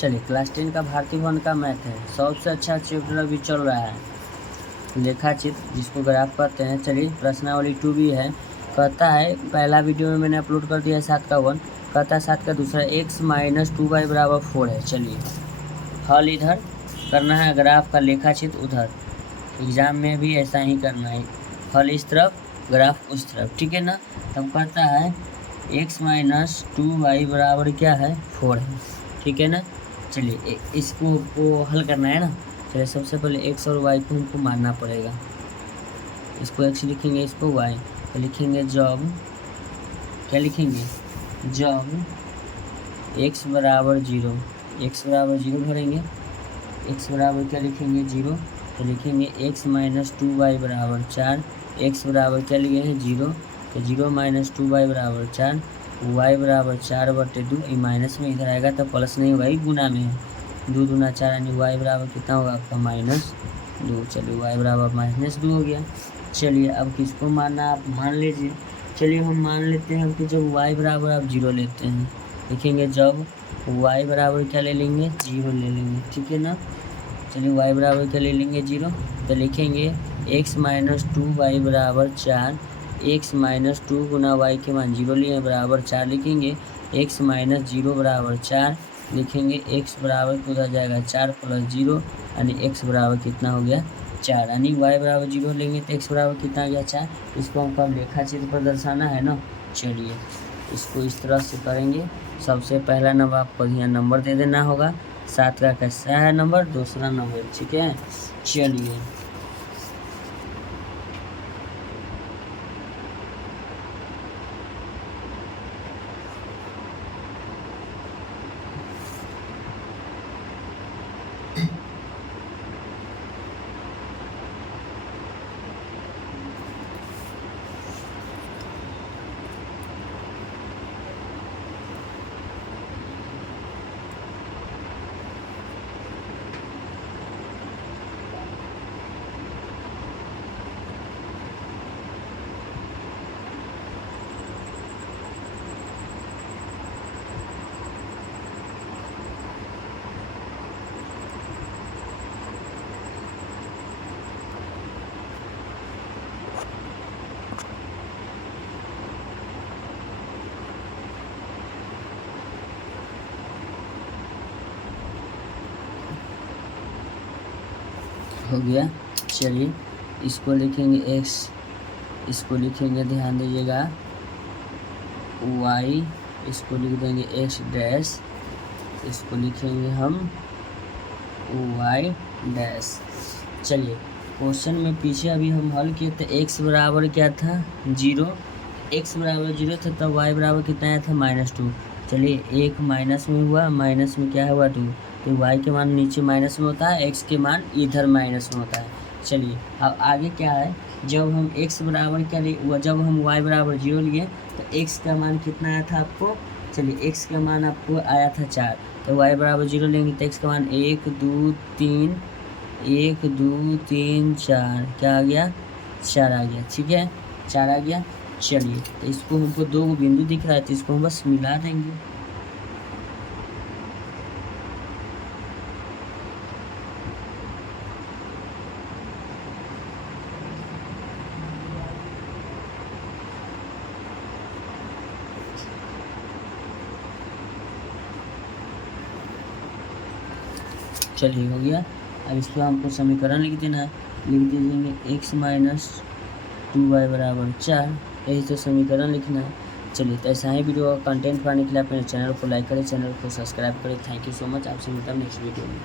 चलिए क्लास 10 का भारतीय भवन का मैथ है, सबसे अच्छा चैप्टर अभी चल रहा है लेखाचित्र, जिसको ग्राफ कहते हैं। चलिए प्रश्नावली 2 भी है। कहता है पहला वीडियो में मैंने अपलोड कर दिया है 7 का 1, कहता है 7 का दूसरा x - 2y बराबर 4 है। चलिए हल इधर करना है, ग्राफ का लेखाचित्र उधर। एग्जाम में भी ऐसा ही करना है, हल इस तरफ ग्राफ उस तरफ, ठीक है ना। तब कहता है x - 2y बराबर क्या है 4 है, ठीक है ना। चलिए इसको हल करना है ना। चलिए सबसे पहले x और y को हमको मानना पड़ेगा। इसको x लिखेंगे, इसको y तो लिखेंगे जब, क्या लिखेंगे, जब x बराबर 0, x बराबर 0 भरेंगे, x बराबर क्या लिखेंगे 0, तो लिखेंगे x - 2y बराबर 4, x बराबर क्या लिए हैं 0, तो 0 - 2y बराबर 4, y बराबर 4/2, ये माइनस में इधर आएगा तो प्लस नहीं होगा, ये गुना में है, 2 दूना 4 यानी y बराबर कितना होगा आपका -2। चलिए y बराबर -2 हो गया। चलिए अब किसको मानना आप मान लीजिए। चलिए हम मान लेते हैं कि जब y बराबर आप 0 लेते हैं, लिखेंगे जब y बराबर क्या ले लेंगे 0 ले लेंगे, ठीक है ना। चलिए y बराबर क्या ले लेंगे 0, तो लिखेंगे x - 2y बराबर 4, x - 2 गुना y के मान 0 लिए बराबर 4 लिखेंगे, x - 0 बराबर 4 लिखेंगे, x बराबर उधर जाएगा 4 + 0 यानी x बराबर कितना हो गया 4, यानी y बराबर 0 लेंगे तो x बराबर कितना आ गया 4। इसको हमको अब लेखा चित्र पर दर्शाना है ना। चलिए इसको इस तरह से करेंगे। सबसे पहला नंबर आपको यहाँ नंबर दे देना होगा, 7 का कैसा है नंबर, दूसरा नंबर, ठीक है। चलिए हो गया। चलिए इसको लिखेंगे x, इसको लिखेंगे ध्यान दीजिएगा y, इसको लिख देंगे x डैश, इसको लिखेंगे हम y डैश। चलिए क्वेश्चन में पीछे अभी हम हल किए थे, x बराबर क्या था 0, x बराबर 0 था, तब y बराबर कितना आया था -2। चलिए एक माइनस में हुआ, माइनस में क्या हुआ 2, तो y के मान नीचे माइनस में होता है, x के मान इधर माइनस में होता है। चलिए अब आगे क्या है, जब हम x बराबर क्या लिए, जब हम y बराबर 0 लिए तो x का मान कितना आया था आपको। चलिए x का मान आपको आया था 4, तो y बराबर 0 लेंगे तो x का मान 1 2 3 4 क्या आ गया 4 आ गया, ठीक है 4 आ गया। चलिए तो इसको हमको 2 बिंदु दिख रहा है तो इसको हम बस मिला देंगे। चलिए हो गया। अब इसको हमको समीकरण लिख देना है, लिख दीजिएंगे x - 2y बराबर 4, यही तो समीकरण लिखना है। चलिए तो ऐसा ही वीडियो का कंटेंट पाने के लिए अपने चैनल को लाइक करें, चैनल को सब्सक्राइब करें। Thank you so much. आपसे मिलता हूँ नेक्स्ट वीडियो में।